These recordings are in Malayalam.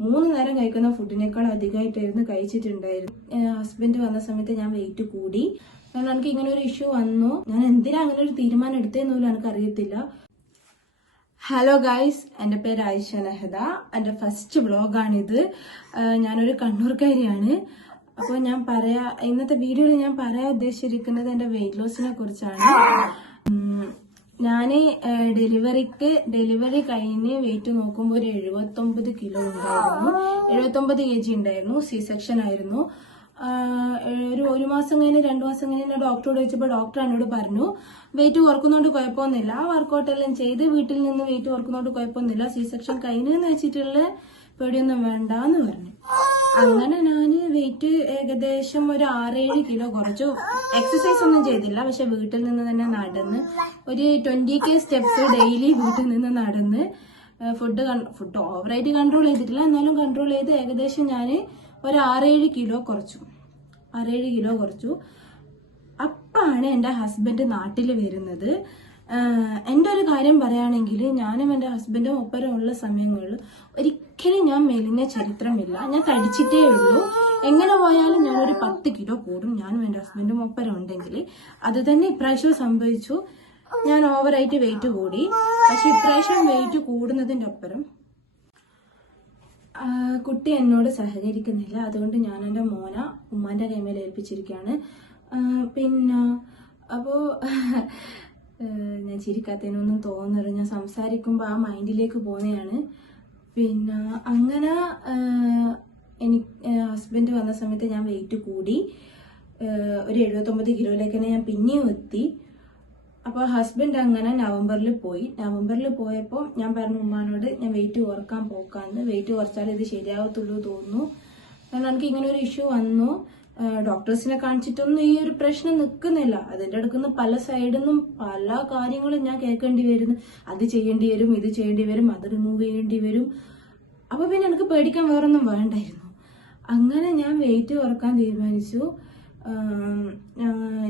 3 നേരം കഴിക്കുന്ന ഫുഡിനേക്കാൾ അധികമായിട്ടായിരുന്നു കഴിച്ചിട്ടുണ്ടായിരുന്നു. ഹസ്ബൻഡ് വന്ന സമയത്ത് ഞാൻ വെയിറ്റ് കൂടി. കാരണം എനിക്ക് ഇങ്ങനെ ഒരു ഇഷ്യൂ വന്നു. ഞാൻ എന്തിനാ അങ്ങനെ ഒരു തീരുമാനം എടുത്തതെന്ന് എനിക്ക് അറിയത്തില്ല. ഹലോ ഗൈസ്, എൻ്റെ പേര് ആയിഷ നഹദ. എൻ്റെ ഫസ്റ്റ് വ്ളോഗാണിത്. ഞാനൊരു കണ്ണൂർക്കാരിയാണ്. അപ്പോൾ ഇന്നത്തെ വീഡിയോയിൽ ഞാൻ പറയാൻ ഉദ്ദേശിച്ചിരിക്കുന്നത് എൻ്റെ വെയിറ്റ് ലോസിനെ കുറിച്ചാണ്. ഞാൻ ഡെലിവറി കഴിഞ്ഞ് വെയിറ്റ് നോക്കുമ്പോൾ ഒരു 79 കിലോ ഉണ്ടായിരുന്നു. 79 kg ഉണ്ടായിരുന്നു. സി സെക്ഷൻ ആയിരുന്നു. ഒരു മാസം കഴിഞ്ഞ് 2 മാസം കഴിഞ്ഞ് ഡോക്ടറോട് ചോദിച്ചപ്പോൾ ഡോക്ടർ എന്നോട് പറഞ്ഞു, വെയിറ്റ് കുറക്കുന്നോണ്ട് കുഴപ്പമൊന്നുമില്ല, വർക്കൗട്ട് എല്ലാം ചെയ്ത് വീട്ടിൽ നിന്ന് വെയിറ്റ് കുറക്കുന്നോണ്ട് കുഴപ്പമൊന്നുമില്ല, സി സെക്ഷൻ കഴിഞ്ഞെന്ന് വെച്ചിട്ടുള്ള പേടിയൊന്നും വേണ്ടെന്ന് പറഞ്ഞു. അങ്ങനെ ഞാൻ വെയിറ്റ് ഏകദേശം ഒരു 6-7 കിലോ കുറച്ചു. എക്സസൈസ് ഒന്നും ചെയ്തില്ല, പക്ഷെ വീട്ടിൽ നിന്ന് തന്നെ നടന്ന് ഒരു 20K സ്റ്റെപ്സ് ഡെയിലി വീട്ടിൽ നിന്ന് നടന്ന് ഫുഡ് ഓവറായിട്ട് കൺട്രോൾ ചെയ്തിട്ടില്ല, എന്നാലും കൺട്രോൾ ചെയ്ത് ഏകദേശം ഞാൻ ഒരു 6-7 കിലോ കുറച്ചു. 6-7 കിലോ കുറച്ചു. അപ്പാണ് എൻ്റെ ഹസ്ബൻഡ് നാട്ടിൽ വരുന്നത്. എൻ്റെ ഒരു കാര്യം പറയുകയാണെങ്കിൽ, ഞാനും എൻ്റെ ഹസ്ബൻഡും ഒപ്പരം ഉള്ള സമയങ്ങളിൽ ഒരിക്കലും ഞാൻ മെലിഞ്ഞ ചരിത്രമില്ല. ഞാൻ തടിച്ചിട്ടേ ഉള്ളൂ. എങ്ങനെ പോയാലും ഞാനൊരു 10 കിലോ കൂടും, ഞാനും എൻ്റെ ഹസ്ബൻഡും ഒപ്പരം ഉണ്ടെങ്കിൽ. അത് തന്നെ ഇപ്രാവശ്യം സംഭവിച്ചു. ഞാൻ ഓവറായിട്ട് വെയിറ്റ് കൂടി. പക്ഷെ ഇപ്രാവശ്യം വെയിറ്റ് കൂടുന്നതിൻ്റെ ഒപ്പരം കുട്ടി എന്നോട് സഹകരിക്കുന്നില്ല. അതുകൊണ്ട് ഞാൻ എൻ്റെ മോനെ ഉമ്മാന്റെ കൈമേൽ ഏൽപ്പിച്ചിരിക്കുകയാണ്. പിന്നെ അപ്പോൾ ഞാൻ ചിരിക്കാത്തതിനൊന്നും തോന്നുന്നില്ല, ഞാൻ സംസാരിക്കുമ്പോൾ ആ മൈൻഡിലേക്ക് പോകുന്നതാണ്. പിന്നെ അങ്ങനെ ഹസ്ബൻഡ് വന്ന സമയത്ത് ഞാൻ വെയിറ്റ് കൂടി. ഒരു 79 കിലോയിലേക്ക് തന്നെ ഞാൻ പിന്നെയും എത്തി. അപ്പോൾ ഹസ്ബൻഡ് അങ്ങനെ നവംബറിൽ പോയപ്പോൾ ഞാൻ പറഞ്ഞു ഉമ്മാനോട്, ഞാൻ വെയിറ്റ് കുറക്കാൻ പോക്കാന്ന്, വെയിറ്റ് കുറച്ചാൽ ഇത് ശരിയാവത്തുള്ളൂ തോന്നുന്നു. കാരണം എനിക്ക് ഇങ്ങനെ ഒരു ഇഷ്യൂ വന്നു. ഡോക്ടേഴ്സിനെ കാണിച്ചിട്ടൊന്നും ഈ ഒരു പ്രശ്നം നിൽക്കുന്നില്ല. അതിൻ്റെ അടുക്കുന്ന പല സൈഡിൽ നിന്നും പല കാര്യങ്ങളും ഞാൻ കേൾക്കേണ്ടി വരുന്നു. അത് ചെയ്യേണ്ടി വരും, ഇത് ചെയ്യേണ്ടി വരും, അത് റിമൂവ് ചെയ്യേണ്ടി വരും. അപ്പൊ പിന്നെ എനിക്ക് പേടിക്കാൻ വേറൊന്നും വേണ്ടായിരുന്നു. അങ്ങനെ ഞാൻ വെയിറ്റ് കുറക്കാൻ തീരുമാനിച്ചു.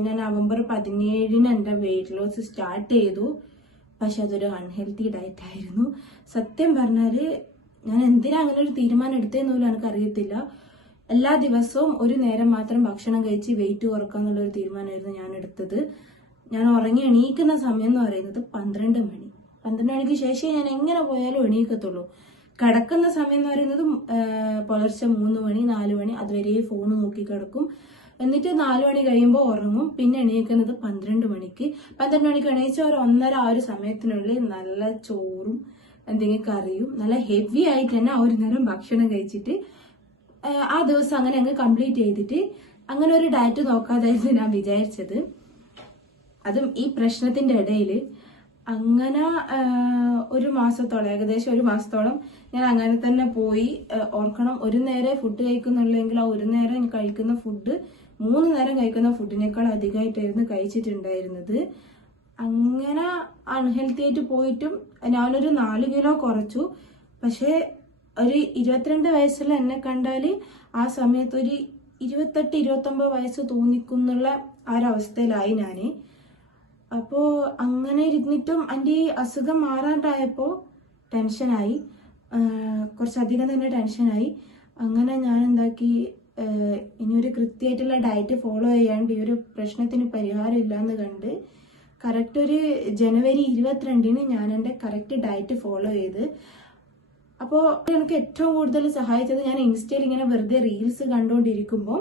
ഞാൻ നവംബർ 17 എൻ്റെ വെയിറ്റ് ലോസ് സ്റ്റാർട്ട് ചെയ്തു. പക്ഷെ അതൊരു അൺഹെൽത്തി ഡയറ്റ് ആയിരുന്നു. സത്യം പറഞ്ഞാൽ ഞാൻ എന്തിനാ അങ്ങനെ ഒരു തീരുമാനം എടുത്തതെന്ന് എനിക്ക് അറിയത്തില്ല. എല്ലാ ദിവസവും ഒരു നേരം മാത്രം ഭക്ഷണം കഴിച്ച് വെയിറ്റ് കുറക്കാന്നുള്ളൊരു തീരുമാനമായിരുന്നു ഞാൻ എടുത്തത്. ഞാൻ ഉറങ്ങി എണീക്കുന്ന സമയം എന്ന് പറയുന്നത് 12 മണി. 12 മണിക്ക് ശേഷം ഞാൻ എങ്ങനെ പോയാലും എണീക്കത്തുള്ളൂ. കിടക്കുന്ന സമയം എന്ന് പറയുന്നത് പുലർച്ചെ 3 മണി 4 മണി, അതുവരെ ഫോൺ നോക്കി കിടക്കും. എന്നിട്ട് 4 മണി കഴിയുമ്പോൾ ഉറങ്ങും. പിന്നെ എണീക്കുന്നത് 12 മണിക്ക്. 12 മണിക്ക് എണീച്ച ഒരു 1:30 ആ ഒരു സമയത്തിനുള്ളിൽ നല്ല ചോറും എന്തെങ്കിലും കറിയും നല്ല ഹെവി ആയിട്ട് തന്നെ ആ ഒരു നേരം ഭക്ഷണം കഴിച്ചിട്ട് ആ ദിവസം അങ്ങനെ അങ്ങ് കംപ്ലീറ്റ് ചെയ്തിട്ട് അങ്ങനെ ഒരു ഡയറ്റ് നോക്കാതായിരുന്നു ഞാൻ വിചാരിച്ചത്. അതും ഈ പ്രശ്നത്തിന്റെ ഇടയിൽ അങ്ങനെ ഏകദേശം ഒരു മാസത്തോളം ഞാൻ അങ്ങനെ തന്നെ പോയി. ഓർക്കണം, ഒരു നേരം ഫുഡ് കഴിക്കുന്നുള്ളെങ്കിൽ ആ ഒരു നേരം കഴിക്കുന്ന ഫുഡ് 3 നേരം കഴിക്കുന്ന ഫുഡിനേക്കാൾ അധികമായിട്ടായിരുന്നു കഴിച്ചിട്ടുണ്ടായിരുന്നത്. അങ്ങനെ അൺഹെൽത്തി ആയിട്ട് പോയിട്ടും ഞാനൊരു 4 കിലോ കുറച്ചു. പക്ഷെ ഒരു 22 വയസ്സുള്ള എന്നെ കണ്ടാല് ആ സമയത്ത് ഒരു 28-29 വയസ്സ് തോന്നിക്കുന്നുള്ള ആ ഒരു അവസ്ഥയിലായി ഞാന്. അപ്പോ അങ്ങനെ ഇരുന്നിട്ടും എൻ്റെ ഈ അസുഖം മാറാണ്ടായപ്പോ ടെൻഷനായി, കുറച്ചധികം തന്നെ ടെൻഷനായി. അങ്ങനെ ഞാൻ എന്താക്കി, ഇനിയൊരു കൃത്യമായിട്ടുള്ള ഡയറ്റ് ഫോളോ ചെയ്യാണ്ട് ഈ ഒരു പ്രശ്നത്തിന് പരിഹാരം ഇല്ലാന്ന് കണ്ട് കറക്റ്റ് ഒരു ജനുവരി 22 ഞാൻ എൻ്റെ കറക്റ്റ് ഡയറ്റ് ഫോളോ ചെയ്ത്. അപ്പോൾ എനിക്ക് ഏറ്റവും കൂടുതൽ സഹായിച്ചത്, ഞാൻ ഇൻസ്റ്റയിൽ ഇങ്ങനെ വെറുതെ റീൽസ് കണ്ടുകൊണ്ടിരിക്കുമ്പോൾ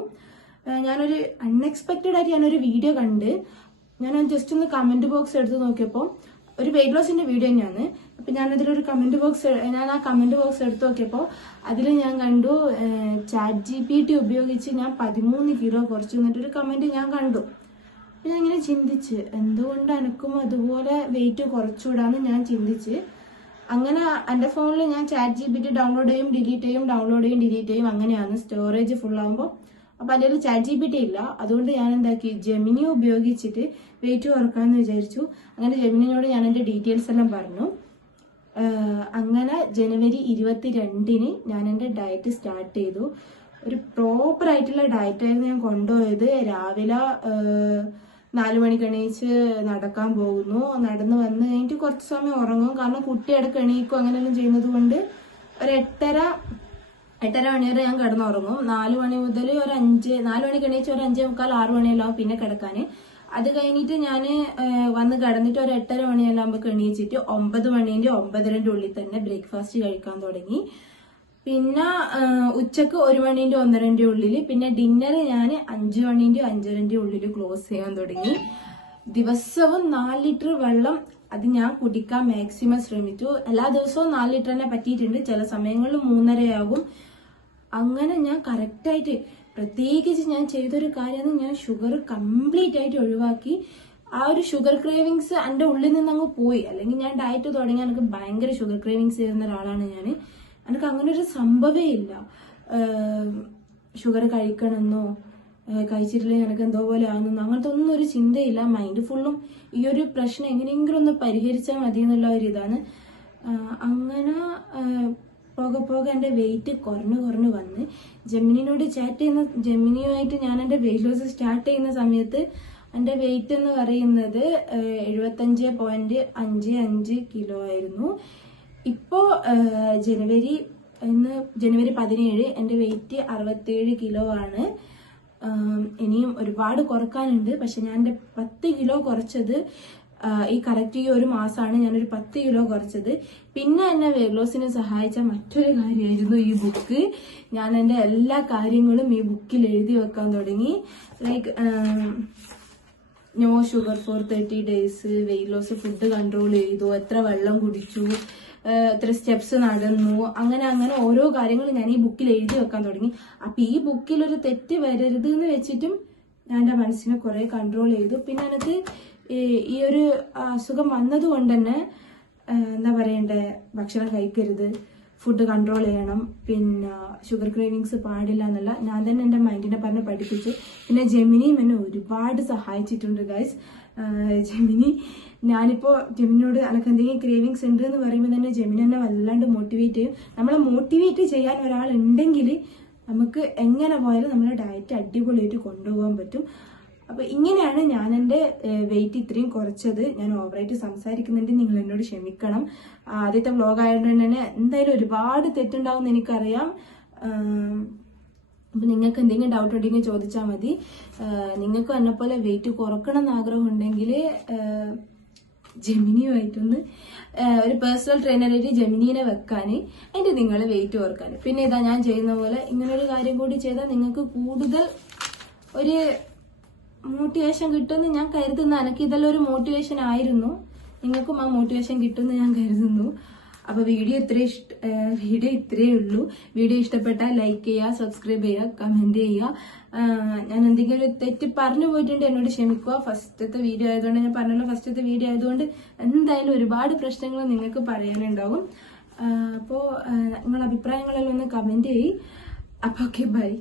ഞാനൊരു അൺഎക്സ്പെക്റ്റഡ് ആയിട്ട് ഞാനൊരു വീഡിയോ കണ്ട്. ഞാൻ ജസ്റ്റ് ഒന്ന് കമന്റ് ബോക്സ് എടുത്ത് നോക്കിയപ്പോൾ ഒരു വെയിറ്റ് ലോസിന്റെ വീഡിയോ തന്നെയാണ്. അപ്പൊ ഞാൻ ആ കമന്റ് ബോക്സ് എടുത്ത് നോക്കിയപ്പോൾ അതിൽ ഞാൻ കണ്ടു ChatGPT ഉപയോഗിച്ച് ഞാൻ 13 കിലോ കുറച്ചു എന്നിട്ടൊരു കമന്റ് ഞാൻ കണ്ടു. ഞാൻ ഇങ്ങനെ ചിന്തിച്ച്, എന്തുകൊണ്ട് എനിക്കും അതുപോലെ വെയിറ്റ് കുറച്ചുകൂടാന്ന് ഞാൻ ചിന്തിച്ച്. അങ്ങനെ എൻ്റെ ഫോണിൽ ഞാൻ ChatGPT ഡൗൺലോഡ് ചെയ്യും ഡിലീറ്റ് ചെയ്യും അങ്ങനെയാണ്. സ്റ്റോറേജ് ഫുൾ ആകുമ്പോൾ അപ്പൊ അതിൽ ChatGPT ഇല്ല. അതുകൊണ്ട് ഞാൻ എന്താക്കി, ജെമിനി ഉപയോഗിച്ചിട്ട് വെയിറ്റ് കുറക്കാമെന്ന് വിചാരിച്ചു. അങ്ങനെ ജെമിനിയോട് ഞാൻ എൻ്റെ ഡീറ്റെയിൽസ് എല്ലാം പറഞ്ഞു. അങ്ങനെ ജനുവരി 22 ഞാൻ എൻ്റെ ഡയറ്റ് സ്റ്റാർട്ട് ചെയ്തു. ഒരു പ്രോപ്പർ ആയിട്ടുള്ള ഡയറ്റായിരുന്നു ഞാൻ കൊണ്ടുപോയത്. രാവിലെ 4 മണിക്ക് എണീച്ച് നടക്കാൻ പോകുന്നു. നടന്ന് വന്ന് കഴിഞ്ഞിട്ട് കുറച്ച് സമയം ഉറങ്ങും. കാരണം കുട്ടി ഇടയ്ക്ക് എണീക്കും അങ്ങനെയെല്ലാം ചെയ്യുന്നത് കൊണ്ട് ഒരു 8:30 8:30 മണി വരെ ഞാൻ കിടന്നുറങ്ങും. 4 മണി മുതൽ 4 മണിക്ക് എണീച്ച് 5:45, 6 മണിയെല്ലാം പിന്നെ കിടക്കാൻ. അത് കഴിഞ്ഞിട്ട് ഞാൻ വന്ന് കിടന്നിട്ട് 8:30 മണിയെല്ലാം ആകുമ്പോൾ എണീച്ചിട്ട് 9 മണീന്റെ 9:30 ഉള്ളിൽ തന്നെ ബ്രേക്ക്ഫാസ്റ്റ് കഴിക്കാൻ തുടങ്ങി. പിന്നെ ഉച്ചക്ക് 1 മണീന്റെ 1:30 ഉള്ളിൽ, പിന്നെ ഡിന്നർ ഞാൻ 5 മണീന്റെ 5:30 ഉള്ളിൽ ക്ലോസ് ചെയ്യാൻ തുടങ്ങി. ദിവസവും 4 ലിറ്റർ വെള്ളം അത് ഞാൻ കുടിക്കാൻ മാക്സിമം ശ്രമിച്ചു. എല്ലാ ദിവസവും 4 ലിറ്റർ തന്നെ പറ്റിയിട്ടുണ്ട്. ചില സമയങ്ങളിൽ 3.5 ആകും. അങ്ങനെ ഞാൻ കറക്റ്റായിട്ട്, പ്രത്യേകിച്ച് ഞാൻ ചെയ്തൊരു കാര്യമാണ്, ഞാൻ ഷുഗർ കംപ്ലീറ്റ് ആയിട്ട് ഒഴിവാക്കി. ആ ഒരു ഷുഗർ ക്രേവിങ്സ് എൻ്റെ ഉള്ളിൽ നിന്ന് അങ്ങ് പോയി. അല്ലെങ്കിൽ ഞാൻ ഡയറ്റ് തുടങ്ങി എനിക്ക് ഭയങ്കര ഷുഗർ ക്രേവിങ്സ് ചെയ്യുന്ന ഒരാളാണ് ഞാൻ. എനിക്ക് അങ്ങനെ ഒരു സംഭവമേ ഇല്ല. ഷുഗർ കഴിക്കണമെന്നോ കഴിച്ചിട്ടില്ലെങ്കിൽ എനിക്ക് എന്തോ പോലെ ആകുന്നു അങ്ങനത്തെ ഒന്നും ഒരു ചിന്തയില്ല. മൈൻഡ് ഫുള്ളും ഈ ഒരു പ്രശ്നം എങ്ങനെയെങ്കിലും ഒന്ന് പരിഹരിച്ചാൽ മതി എന്നുള്ള ഒരു ഇതാണ്. അങ്ങനെ പോകെ എൻ്റെ വെയിറ്റ് കുറഞ്ഞു വന്ന് ജെമിനിയുമായിട്ട് ഞാൻ എൻ്റെ വെയിറ്റ് ലോസ് സ്റ്റാർട്ട് ചെയ്യുന്ന സമയത്ത് എൻ്റെ വെയിറ്റ് എന്ന് പറയുന്നത് 75.55 കിലോ ആയിരുന്നു. ഇപ്പോൾ ജനുവരി 17 എൻ്റെ വെയിറ്റ് 67 കിലോ ആണ്. ഇനിയും ഒരുപാട് കുറക്കാനുണ്ട്. പക്ഷെ ഞാൻ എൻ്റെ 10 കിലോ കുറച്ചത് ഈ ഒരു മാസമാണ് ഞാനൊരു 10 കിലോ കുറച്ചത്. പിന്നെ എന്നെ വെയിറ്റ് ലോസിന് സഹായിച്ച മറ്റൊരു കാര്യമായിരുന്നു ഈ ബുക്ക്. ഞാൻ എൻ്റെ എല്ലാ കാര്യങ്ങളും ഈ ബുക്കിൽ എഴുതി വെക്കാൻ തുടങ്ങി. Like no sugar for 30 days, weight loss, food control ചെയ്തു, എത്ര വെള്ളം കുടിച്ചു, എത്ര സ്റ്റെപ്സ് നടന്നു, അങ്ങനെ ഓരോ കാര്യങ്ങളും ഞാൻ ഈ ബുക്കിൽ എഴുതി വെക്കാൻ തുടങ്ങി. അപ്പൊ ഈ ബുക്കിൽ ഒരു തെറ്റ് വരരുത് എന്ന് വെച്ചിട്ടും ഞാൻ എൻ്റെ മനസ്സിനെ കുറെ കൺട്രോൾ ചെയ്തു. പിന്നെ എനിക്ക് ഈ ഒരു അസുഖം വന്നത് കൊണ്ട് തന്നെ എന്താ പറയണ്ടേ, ഭക്ഷണം കഴിക്കരുത്, ഫുഡ് കൺട്രോൾ ചെയ്യണം, പിന്നെ ഷുഗർ ക്രേവിങ്സ് പാടില്ല എന്നല്ല ഞാൻ തന്നെ എൻ്റെ മൈൻഡിനെ പറഞ്ഞ് പഠിപ്പിച്ചു. പിന്നെ ജെമിനിയും എന്നെ ഒരുപാട് സഹായിച്ചിട്ടുണ്ട് ഗൈസ്. ഞാനിപ്പോൾ ജെമിനിയോട് എനിക്ക് എന്തെങ്കിലും ക്രേവിങ്സ് ഉണ്ട് എന്ന് പറയുമ്പോൾ തന്നെ ജെമിനി എന്നെ വല്ലാണ്ട് മോട്ടിവേറ്റ് ചെയ്യും. നമ്മളെ മോട്ടിവേറ്റ് ചെയ്യാൻ ഒരാളുണ്ടെങ്കിൽ നമുക്ക് എങ്ങനെ പോയാലും നമ്മളെ ഡയറ്റ് അടിപൊളിയായിട്ട് കൊണ്ടുപോകാൻ പറ്റും. അപ്പൊ ഇങ്ങനെയാണ് ഞാൻ എൻ്റെ വെയിറ്റ് ഇത്രയും കുറച്ചത്. ഞാൻ ഓവറായിട്ട് സംസാരിക്കുന്നുണ്ട്, നിങ്ങൾ എന്നോട് ക്ഷമിക്കണം. ആദ്യത്തെ വ്ലോഗ് ആയതുകൊണ്ട് തന്നെ എന്തായാലും ഒരുപാട് തെറ്റുണ്ടാവും എനിക്കറിയാം. അപ്പൊ നിങ്ങൾക്ക് എന്തെങ്കിലും ഡൗട്ട് ഉണ്ടെങ്കിൽ ചോദിച്ചാൽ മതി. നിങ്ങൾക്ക് എന്നെപ്പോലെ വെയിറ്റ് കുറക്കണം എന്ന് ആഗ്രഹം ഉണ്ടെങ്കിൽ ജെമിനിയുമായിട്ടൊന്ന് ഒരു പേഴ്സണൽ ട്രെയിനറായിട്ട് ജെമിനിനെ വെക്കാൻ, അതിന്റെ നിങ്ങൾ വെയിറ്റ് കുറക്കാൻ. പിന്നെ ഇതാ ഞാൻ ചെയ്യുന്ന പോലെ ഇങ്ങനൊരു കാര്യം കൂടി ചെയ്താൽ നിങ്ങൾക്ക് കൂടുതൽ ഒരു മോട്ടിവേഷൻ കിട്ടുമെന്ന് ഞാൻ കരുതുന്നു. എനിക്ക് ഇതെല്ലാം ഒരു മോട്ടിവേഷൻ ആയിരുന്നു. നിങ്ങൾക്കും ആ മോട്ടിവേഷൻ കിട്ടുമെന്ന് ഞാൻ കരുതുന്നു. അപ്പൊ വീഡിയോ ഇത്രയേ ഉള്ളൂ. വീഡിയോ ഇഷ്ടപ്പെട്ടാൽ ലൈക്ക് ചെയ്യുക, സബ്സ്ക്രൈബ് ചെയ്യുക, കമന്റ് ചെയ്യുക. ഞാൻ എന്തെങ്കിലും ഒരു തെറ്റ് പറഞ്ഞു പോയിട്ടുണ്ട് എന്നോട് ക്ഷമിക്കുക. ഫസ്റ്റത്തെ വീഡിയോ ആയതുകൊണ്ട് ഞാൻ പറഞ്ഞല്ലോ, ഫസ്റ്റത്തെ വീഡിയോ ആയതുകൊണ്ട് എന്തായാലും ഒരുപാട് പ്രശ്നങ്ങൾ നിങ്ങൾക്ക് പറയാനുണ്ടാവും. അപ്പോൾ നിങ്ങളുടെ അഭിപ്രായങ്ങളെല്ലാം ഒന്ന് കമന്റ് ചെയ്യ്. അപ്പൊ ഓക്കെ, ബൈ.